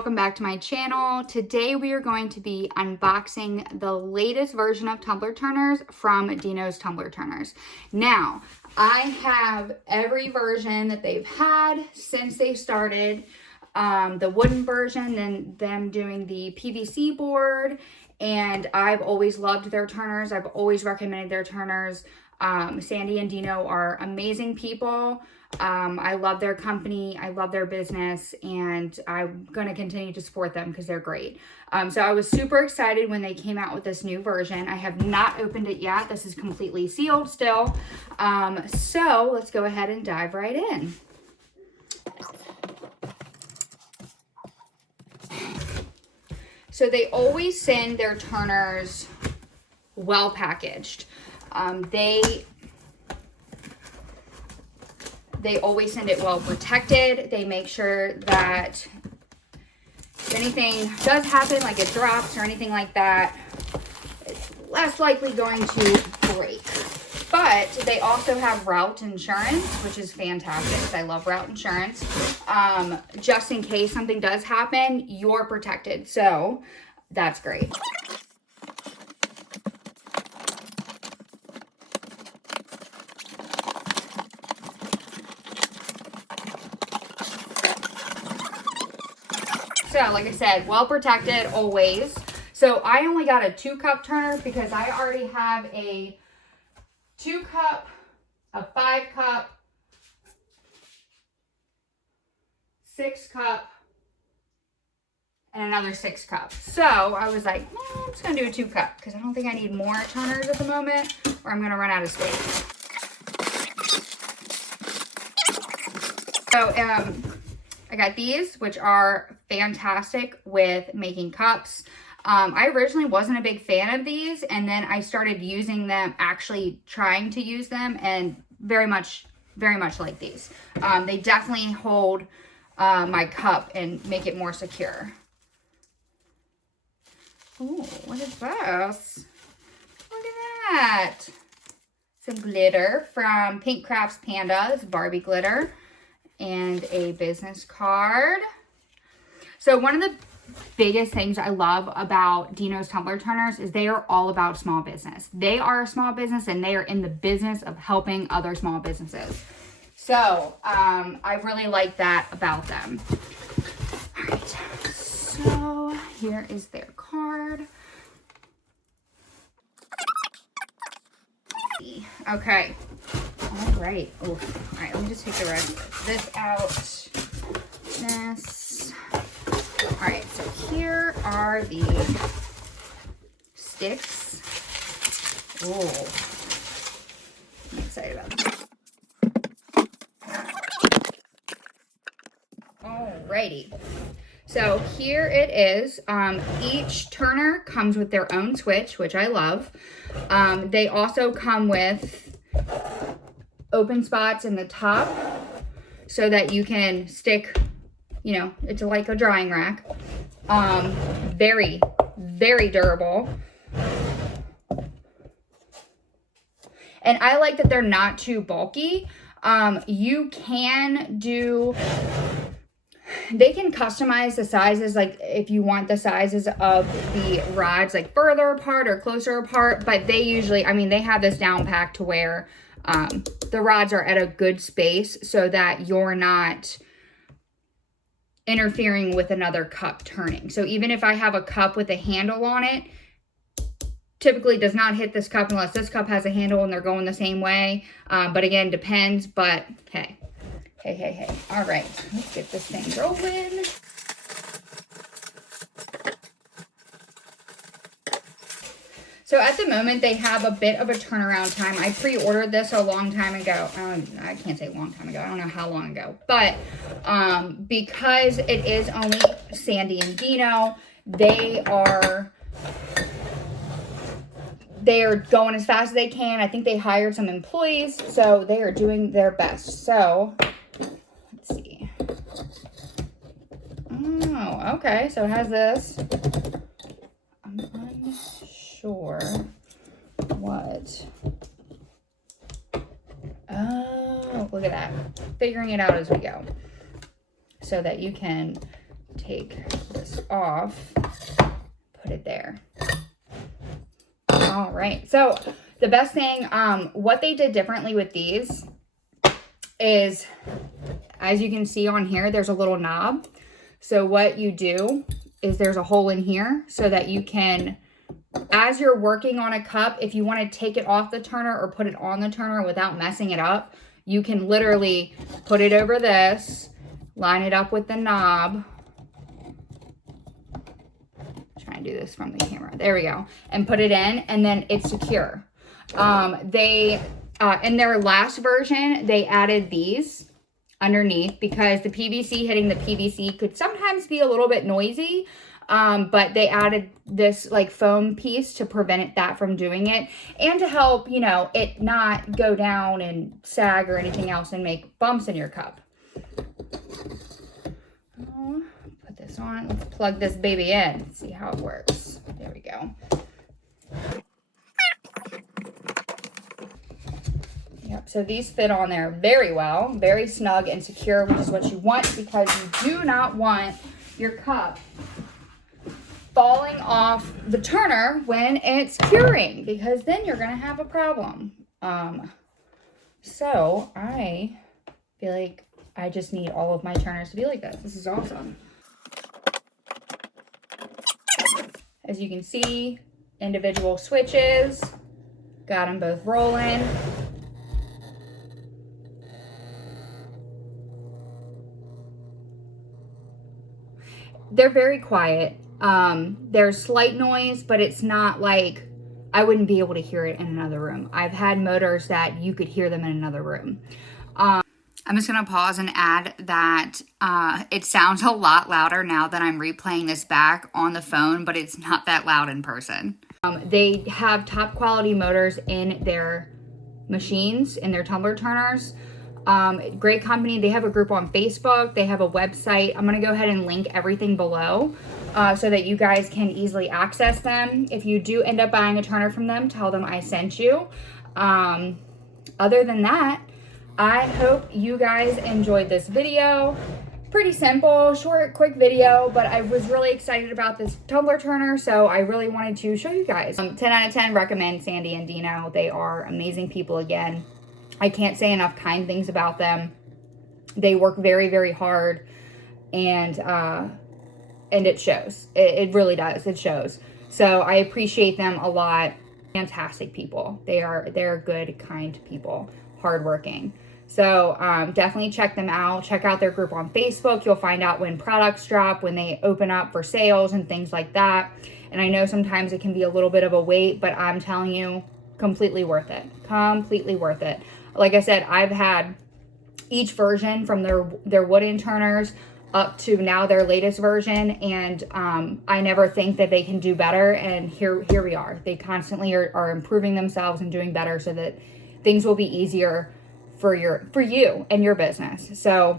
welcome back to my channel. Today we are going to be unboxing the latest version of tumbler turners from Deno's Tumbler Turners. Now, I have every version that they've had since they started. The wooden version, then them doing the PVC board, and I've always loved their turners. I've always recommended their turners. Sandy and Deno are amazing people. I love their company, I love their business, and I'm going to continue to support them because they're great. So I was super excited when they came out with this new version. I have not opened it yet. This is completely sealed still. So let's go ahead and dive right in. So they always send their turners well packaged. They always send it well protected. They make sure that if anything does happen, like it drops or anything like that, it's less likely going to break. But they also have route insurance, which is fantastic because I love route insurance. Just in case something does happen, you're protected. So that's great. So, like I said, well protected always. So I only got a 2-cup turner because I already have a 2-cup, a 5-cup, 6-cup, and another 6-cup. So I was like, I'm just gonna do a 2-cup because I don't think I need more turners at the moment or I'm gonna run out of space. So I got these, which are fantastic with making cups. I originally wasn't a big fan of these, and then I started using them, actually trying to use them, and very much like these. They definitely hold my cup and make it more secure. Oh, what is this? Look at that. Some glitter from Pink Crafts Panda. This is Barbie glitter. And a business card. So one of the biggest things I love about Deno's Tumbler Turners is they are all about small business. They are a small business and they are in the business of helping other small businesses. So I really like that about them. All right, so here is their card. Okay. All right. Oof. All right, let me just take the rest of this out. This. All right, so here are the sticks. Oh, I'm excited about this. Alrighty. So here it is. Each turner comes with their own switch, which I love. They also come with open spots in the top so that you can stick, you know, it's like a drying rack. Very, very durable. And I like that they're not too bulky. You can do, they can customize the sizes, like if you want the sizes of the rods like further apart or closer apart, but they usually, I mean, they have this down packed to where the rods are at a good space so that you're not interfering with another cup turning. So even if I have a cup with a handle on it, typically does not hit this cup unless this cup has a handle and they're going the same way. But again, depends, but hey. All right, let's get this thing rolling. So at the moment, they have a bit of a turnaround time. I pre-ordered this a long time ago. I can't say a long time ago. I don't know how long ago. But because it is only Sandy and Deno, they are going as fast as they can. I think they hired some employees, so they are doing their best. So let's see. Oh, okay. So it has this. I'm unsure what. Oh, look at that. Figuring it out as we go. So that you can take this off, put it there. All right, so the best thing, what they did differently with these is, as you can see on here, there's a little knob. So what you do is there's a hole in here so that you can, as you're working on a cup, if you want to take it off the turner or put it on the turner without messing it up, you can literally put it over this, line it up with the knob. Try and do this from the camera. There we go. And put it in, and then it's secure. In their last version, they added these underneath because the PVC hitting the PVC could sometimes be a little bit noisy. But they added this like foam piece to prevent that from doing it, and to help, you know, it not go down and sag or anything else and make bumps in your cup. Put this on. Let's plug this baby in. See how it works. There we go. Yep, so these fit on there very well, very snug and secure, which is what you want, because you do not want your cup falling off the turner when it's curing, because then you're going to have a problem. So I feel like I just need all of my turners to be like this. This is awesome. As you can see, individual switches, got them both rolling. They're very quiet. There's slight noise, but it's not like I wouldn't be able to hear it in another room. I've had motors that you could hear them in another room. I'm just going to pause and add that it sounds a lot louder now that I'm replaying this back on the phone, but it's not that loud in person. They have top quality motors in their machines, in their tumbler turners. Great company. They have a group on Facebook. They have a website. I'm going to go ahead and link everything below so that you guys can easily access them. If you do end up buying a turner from them, tell them I sent you. Other than that, I hope you guys enjoyed this video. Pretty simple, short, quick video, but I was really excited about this tumbler turner, so I really wanted to show you guys. 10 out of 10, recommend Sandy and Deno. They are amazing people again. I can't say enough kind things about them. They work very, very hard, and it shows. It really does. It shows. So I appreciate them a lot. Fantastic people. They're good, kind people, hardworking. So definitely check them out. Check out their group on Facebook. You'll find out when products drop, when they open up for sales and things like that. And I know sometimes it can be a little bit of a wait, but I'm telling you, completely worth it. Completely worth it. Like I said, I've had each version from their wooden turners up to now their latest version, and I never think that they can do better, and here we are. They constantly are improving themselves and doing better so that things will be easier for you and your business. So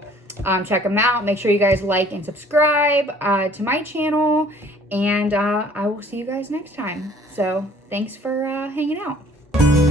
check them out. Make sure you guys like and subscribe to my channel, and I will see you guys next time. So thanks for hanging out.